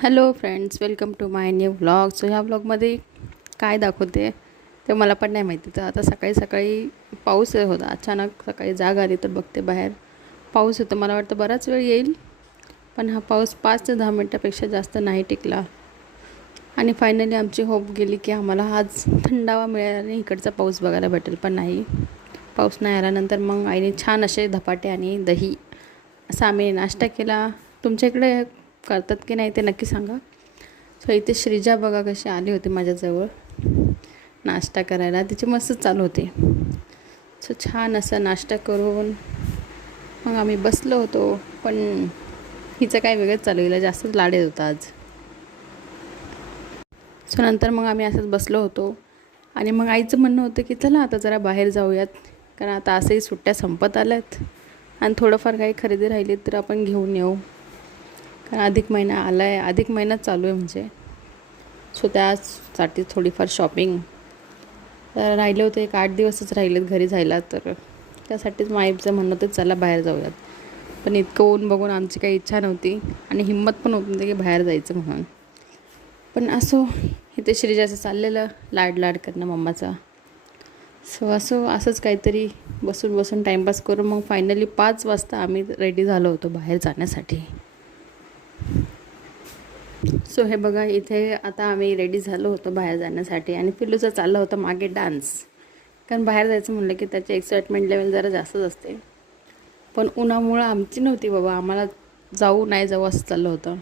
Hello friends, welcome to my new vlog. So ह्या व्लॉगमध्ये काय दाखवते ते मला पण नाही माहिती. तर आता सकाळी सकाळी पाऊस येत होता. अचानक सकाळी जाग आली तर बघते बाहेर पाऊस होतं. मला वाटतं बराच वेळ येईल, पण हा पाऊस 5 ते 10 मिनटापेक्षा जास्त नाही टिकला. आणि फायनली आमची होप गेली की आम्हाला आज थंडावा मिळेल आणि इकडचा पाऊस बघायला भेटेल. पण नाही, पाऊस नाही आल्यानंतर मग आईने छान असे धपाटे आणि दही असा आम्ही नाश्ता केला. तुमच्या इकडे करतात की नाही ते नक्की सांगा. सो इथे श्रीजा बघा कशी आली होती माझ्याजवळ नाश्ता करायला. तिची मस्त चालू होती. सो छान असा नाश्ता करून मग आम्ही बसलो होतो. पण हिचं काय वेगळंच चालू, हिला जास्तच लाड येत होता आज. सो नंतर मग आम्ही असंच बसलो होतो आणि मग आईचं म्हणणं होतं की चला आता जरा बाहेर जाऊयात, कारण आता असंही सुट्ट्या संपत आल्यात आणि थोडंफार काही खरेदी राहिली तर आपण घेऊन येऊ, कारण अधिक महिना आला आहे, अधिक महिना चालू आहे म्हणजे. सो त्यासाठी थोडीफार शॉपिंग तर राहिले होते. एक 8 दिवसच राहिलेत घरी जायला, तर त्यासाठीच माईचं म्हणणं होतं चला बाहेर जाऊयात. पण इतकं ऊन बघून आमची काही इच्छा नव्हती आणि हिंमत पण होत नव्हती की बाहेर जायचं म्हणून. पण असो, इथे श्रीजाचं चाललेलं लाड करणं मम्माचा. सो असंच काहीतरी बसून बसून टाईमपास करून मग फायनली 5 वाजता आम्ही रेडी झालो होतो बाहेर जाण्यासाठी. सो हे बघा, इथे आता आम्ही रेडी झालो होतो बाहेर जाण्यासाठी आणि पिल्लूचं चाललं होतं मागे डान्स. कारण बाहेर जायचं म्हणलं की त्याची एक्साइटमेंट लेवल जरा जास्तच असते. पण उन्हामुळं आमची नव्हती बाबा, आम्हाला जाऊ नाही जाऊ असं चाललं होतं.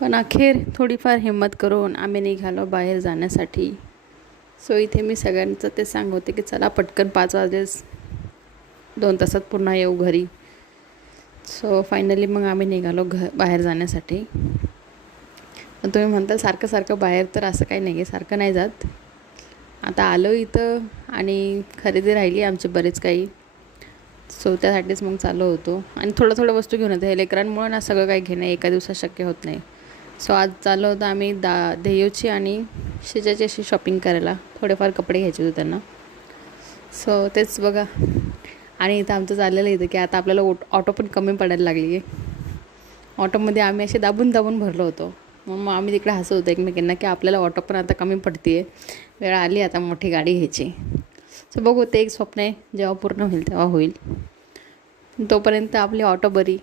पण अखेर थोडीफार हिंमत करून आम्ही निघालो बाहेर जाण्यासाठी. सो इथे मी सगळ्यांचं ते सांगते की चला पटकन 5 वाजेस 2 तासात पुन्हा येऊ घरी. सो फायनली मग आम्ही निघालो बाहेर जाण्यासाठी. पण तुम्ही म्हणता सारखं सारखं बाहेर, तर असं काही नाही आहे, सारखं नाही जात. आता आलो इथं आणि खरेदी राहिली आमची बरेच काही. सो त्यासाठीच मग चालू होतो आणि थोडं वस्तू घेऊन येतो. हे लेकरांमुळे ना सगळं काही घेणं एका दिवसात शक्य होत नाही. सो आज चाललो होतं आम्ही देयूची आणि शिजाची अशी शॉपिंग करायला. थोडेफार कपडे घ्यायचे होते त्यांना. सो तेच बघा. आणि इथं आमचं चाललेलं इथं की आता आपल्याला ऑटो पण कमी पडायला लागली आहे. ऑटोमध्ये आम्ही असे दाबून भरलो होतो. मग आम्ही तिकडे हसत होतो एकमेकांना की आपल्याला ऑटो पण आता कमी पडते आहे, वेळ आली आता मोठी गाडी घ्यायची. सो बघू, ते एक स्वप्न आहे, जेव्हा पूर्ण होईल तेव्हा होईल. तोपर्यंत आपली ऑटो बरी,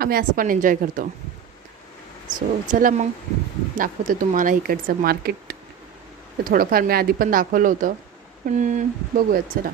आम्ही असं पण एन्जॉय करतो. सो चला मग दाखवते तुम्हाला इकडचं मार्केट. ते थोडंफार मी आधी पण दाखवलं होतं, पण बघूयात चला.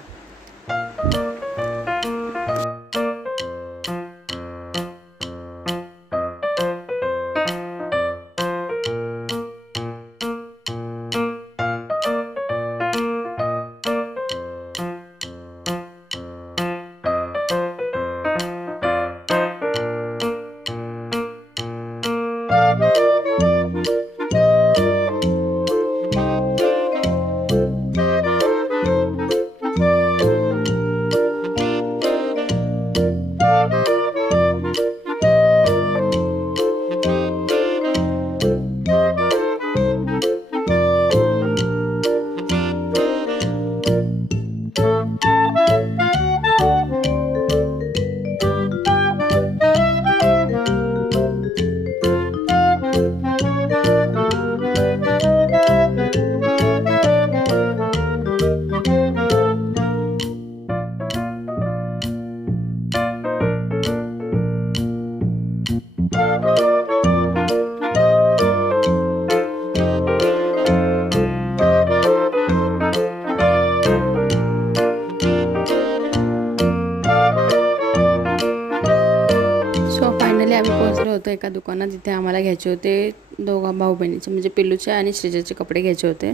आम्ही पोहोचलो होतो एका दुकानात, जिथे आम्हाला घ्यायचे होते दोघा भाऊ बहिणीचे, म्हणजे पिल्लूचे आणि श्रीजाचे कपडे घ्यायचे होते.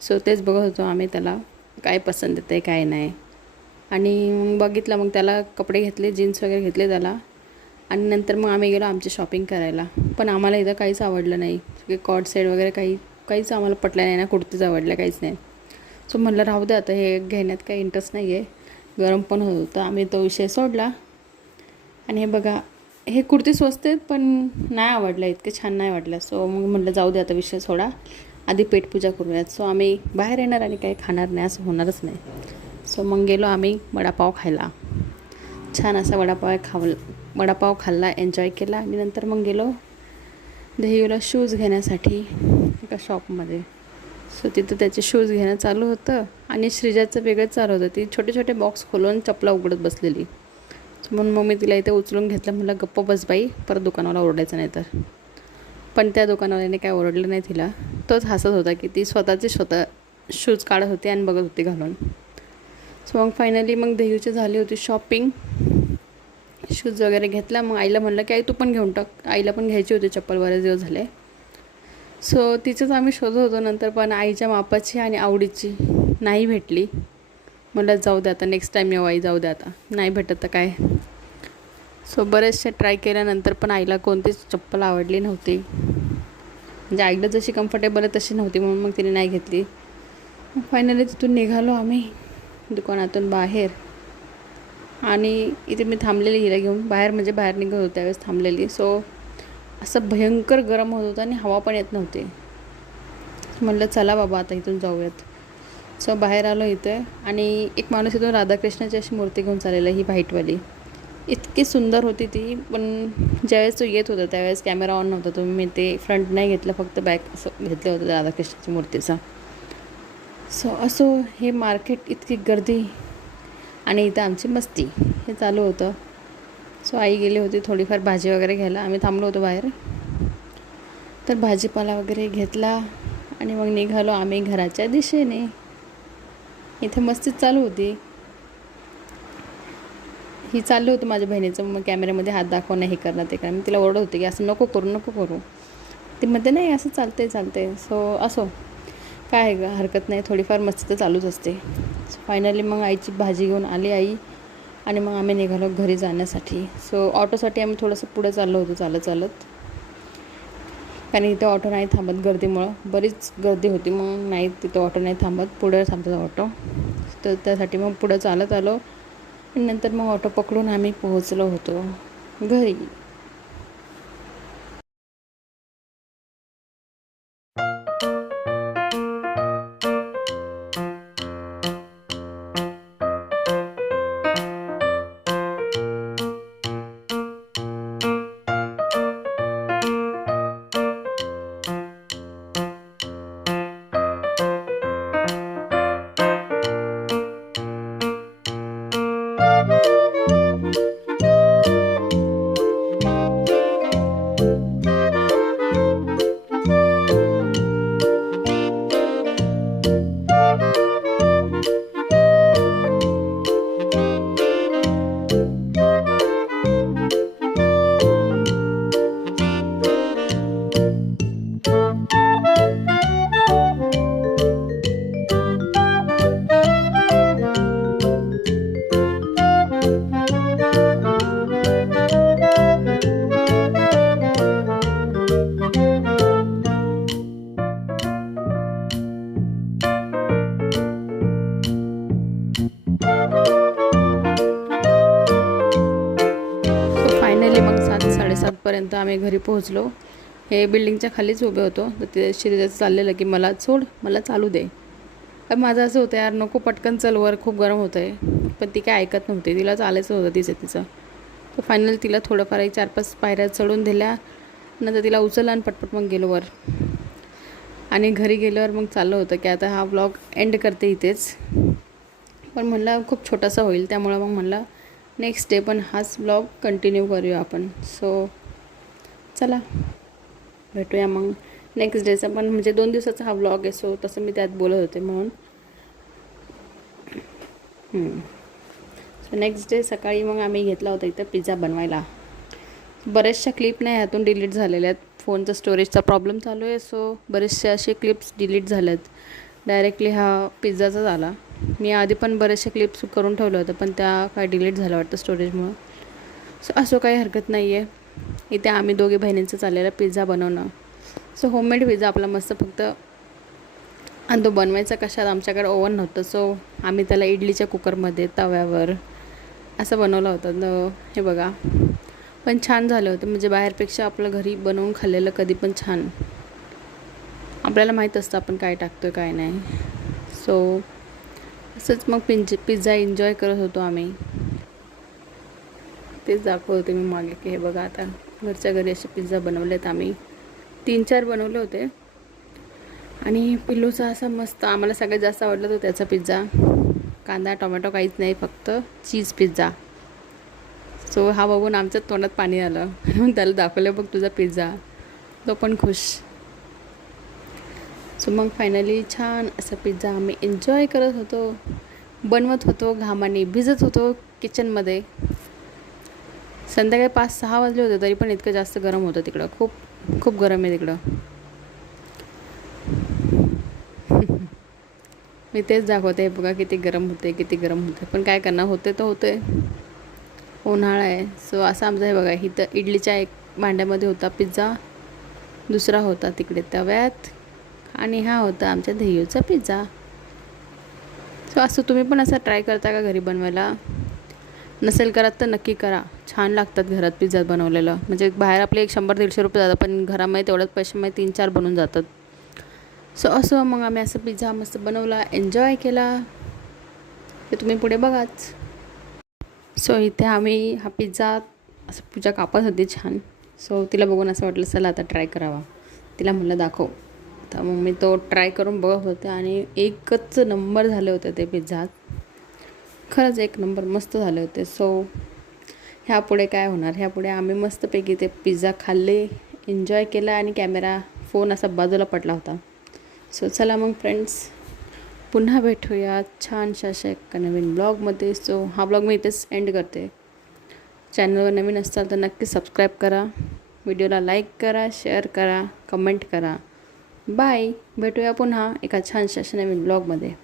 सो तेच बघत होतो आम्ही त्याला काय पसंत येते काय नाही. आणि मग बघितलं, मग त्याला कपडे घेतले, जीन्स वगैरे घेतले त्याला. आणि नंतर मग आम्ही गेलो आमची शॉपिंग करायला. पण आम्हाला इथं काहीच आवडलं नाही, कॉट सेट वगैरे काहीच आम्हाला पटलं नाही ना, कुर्तीज आवडल्या काहीच नाही. सो म्हटलं राहू दे आता, हे घेण्यात काही इंटरेस्ट नाही आहे, गरम पण होत होतं. आम्ही तो विषय सोडला. आणि हे बघा, हे कुर्ती स्वस्त आहेत पण नाही आवडलं, इतके छान नाही वाटलं. सो मग म्हटलं जाऊ दे आता, विषय सोडा, आधी पेटपूजा करूयात. सो आम्ही बाहेर येणार आणि काही खाणार नाही असं होणारच नाही. सो मग गेलो आम्ही वडापाव खायला. छान असा वडापाव खाल्ला, एन्जॉय केला. आणि नंतर मग गेलो देहीला शूज घेण्यासाठी एका शॉपमध्ये. सो तिथं त्याचे शूज घेणं चालू होतं आणि श्रीजाचं वेगळंच चालू होतं. ती छोटे छोटे बॉक्स खोलून चपला उघडत बसलेली. म्हणून मग मी तिला इथे उचलून घेतलं. म्हटलं गप्प बस बाई, परत दुकानाला ओरडायचं नाही तर. पण त्या दुकानवाल्याने काय ओरडलं नाही तिला. तोच हसत होता की ती स्वतः शूज काढत होती आणि बघत होती घालून. सो मग फायनली मग देहूची झाली होती शॉपिंग. शूज वगैरे घेतला. मग आईला म्हणलं की आई तू पण घेऊन टाक. आईला पण घ्यायची होती चप्पल, बरेच दिवस झाले. सो तिचंच आम्ही शोधत होतो नंतर, पण आईच्या मापाची आणि आवडीची नाही भेटली. म्हणलं जाऊ दे आता, नेक्स्ट टाईम येऊ आई, जाऊ दे आता, नाही भेटत तर काय. सो बरेचसे ट्राय केल्यानंतर पण आईला कोणतीच चप्पल आवडली नव्हती. म्हणजे आईला जशी कम्फर्टेबल आहे तशी नव्हती, म्हणून मग तिने नाही घेतली. फायनली तिथून निघालो आम्ही दुकानातून बाहेर. आणि इथे मी थांबलेली हिला घेऊन बाहेर, म्हणजे बाहेर निघत होते त्यावेळेस थांबलेली. सो असं भयंकर गरम होत होतं आणि हवा पण येत नव्हती. म्हटलं चला बाबा आता इथून जाऊयात. सो बाहेर आलो इथे आणि एक माणूस इथून राधाकृष्णाची अशी मूर्ती घेऊन चाललेला, ही व्हाईटवाली. इतकी सुंदर होती ती. पण ज्यावेळेस तो येत होता त्यावेळेस कॅमेरा ऑन नव्हता, तो मी ते फ्रंट नाही घेतलं, फक्त बॅक असं घेतलं होतं राधाकृष्णाची मूर्तीचा. सो असो, हे मार्केट, इतकी गर्दी आणि इथं आमची मस्ती हे चालू होतं. सो आई गेली होती थोडीफार भाजी वगैरे घ्यायला. आम्ही थांबलो होतो बाहेर, तर भाजीपाला वगैरे घेतला आणि मग निघालो आम्ही घराच्या दिशेने. इथे मस्तीच चालू होती. ही चाललं होतं माझ्या बहिणीचं, मग कॅमेऱ्यामध्ये हात दाखवणं, हे करणं ते करणं. मी तिला ओरडत होते की असं नको करू. ती म्हणते नाही असं चालते. सो असो, काय हरकत नाही, थोडीफार मस्ती तर चालूच असते. फायनली मग आईची भाजी घेऊन आली आई आणि मग आम्ही निघालो घरी जाण्यासाठी. सो ऑटोसाठी आम्ही थोडंसं पुढे चाललो होतो चालत. कारण इथे ऑटो नाही थांबत गर्दीमुळं, बरीच गर्दी होती. मग नाही, तिथं ऑटो नाही थांबत, पुढे थांबतात ऑटो. तर त्यासाठी मग पुढं चालत आलो आणि नंतर मग ऑटो पकडून आम्ही पोहोचलो होतो घरी. पर्यंत आम्ही घरी पोहोचलो. हे बिल्डिंगच्या खालीच उभे होतो. तर ते श्रीजाचं चाललेलं की मला सोड, मला चालू दे. पण माझं असं होतं यार नको, पटकन चल वर, खूप गरम होतं आहे. पण ती काय ऐकत नव्हती, तिला चालायचं होतं तिचं. तर फायनली तिला थोडंफार 4-5 पायऱ्या चढून दिल्या. नंतर तिला उचललं आणि पटपट मग गेलो वर. आणि घरी गेल्यावर मग चाललं होतं की आता हा व्लॉग एंड करते इथेच. पण म्हणलं खूप छोटासा होईल, त्यामुळं मग म्हणलं नेक्स्ट डे पण हाच व्लॉग कंटिन्यू करूया आपण. सो चला भेटूया मग नेक्स्ट डेचा. पण म्हणजे 2 दिवसाचा हा व्लॉग आहे, सो तसं मी त्यात बोलत होते म्हणून. सो नेक्स्ट डे सकाळी मग आम्ही घेतला होता इथं पिझ्झा बनवायला. बऱ्याचशा क्लिप नाही ह्यातून डिलीट झालेल्या आहेत. फोनचा स्टोरेजचा प्रॉब्लेम चालू आहे, सो बरेचसे असे क्लिप्स डिलीट झाले आहेत. डायरेक्टली हा पिझ्झाचाच आला. मी आधी पण बरेचसे क्लिप्स करून ठेवलं होतं, पण त्या काय डिलीट झालं वाटतं स्टोरेजमुळं. सो असं काही हरकत नाही आहे. इथे आम्ही दोघे बहिणींचं चाललेलं पिझ्झा बनवणं. सो होममेड पिझ्झा आपला मस्त, फक्त आणि तो बनवायचा कशात, आमच्याकडे ओव्हन नव्हतं. सो आम्ही त्याला इडलीच्या कुकरमध्ये, तव्यावर असं बनवलं होतं. हे बघा, पण छान झालं होतं. म्हणजे बाहेरपेक्षा आपलं घरी बनवून खाल्लेलं कधी पण छान. आपल्याला माहीत असतं आपण काय टाकतो काय नाही. सो असंच मग पिझ्झा एन्जॉय करत होतो आम्ही. तेच दाखवत होते मी मागे की हे बघा आता घरच्या घरी असे पिझ्झा बनवलेत आम्ही. 3-4 बनवले होते आणि पिल्लूचा असा मस्त आम्हाला सगळ्यात जास्त आवडला तो त्याचा पिझ्झा. कांदा टोमॅटो काहीच नाही, फक्त चीज पिझ्झा. सो हा बघून आमच्या तोंडात पाणी आलं. म्हणून त्याला दाखवलं बघ तुझा पिझ्झा. तो पण खुश. सो मग फायनली छान असा पिझ्झा आम्ही एन्जॉय करत होतो, बनवत होतो, घामाने भिजत होतो किचनमध्ये. संध्याकाळी 5-6 वाजले होते तरी पण इतकं जास्त गरम होतं तिकडं. खूप खूप गरम आहे तिकडं. मी तेच दाखवते बघा किती गरम होते, किती गरम होते. पण काय करणार, होते तर होते, उन्हाळा आहे. सो असं आमचं आहे बघा. इथं इडलीच्या एक भांड्यामध्ये होता पिझ्झा, दुसरा होता तिकडे तव्यात, आणि हा होता आमच्या दह्यूचा पिझ्झा. सो असं तुम्ही पण असं ट्राय करता का घरी बनवायला? नसेल करत तर नक्की करा. छान लागतात घरात पिझ्झा बनवलेलं. म्हणजे बाहेर आपले 100-150 रुपये जातात, पण घरामध्ये तेवढ्याच पैशामध्ये 3-4 बनून जातात. सो असं मग आम्ही असं पिझ्झा मस्त बनवला, एन्जॉय केला. ते तुम्ही पुढे बघाच. सो इथे आम्ही हा पिझ्झा असं पूजा कापत होती छान. सो तिला बघून असं वाटलं चला आता ट्राय करावा. तिला म्हटलं दाखव. तर मग मी तो ट्राय करून बघत होते आणि एकच नंबर झाले होते ते पिझ्झा. खरंच एक नंबर मस्त झाले होते. सो ह्यापुढे काय होणार, ह्यापुढे आम्ही मस्तपैकी ते पिझ्झा खाल्ले, एन्जॉय केला आणि फोन असा बाजूला पडला होता. सो चला मग फ्रेंड्स, पुन्हा भेटूया छानशा अशा एका नवीन ब्लॉगमध्ये. सो हा ब्लॉग मी इथेच एंड करते. चॅनलवर नवीन असाल तर नक्की सबस्क्राईब करा, व्हिडिओला लाईक करा, शेअर करा, कमेंट करा. बाय. भेटूया पुन्हा एका छानशा अशा नवीन ब्लॉगमध्ये.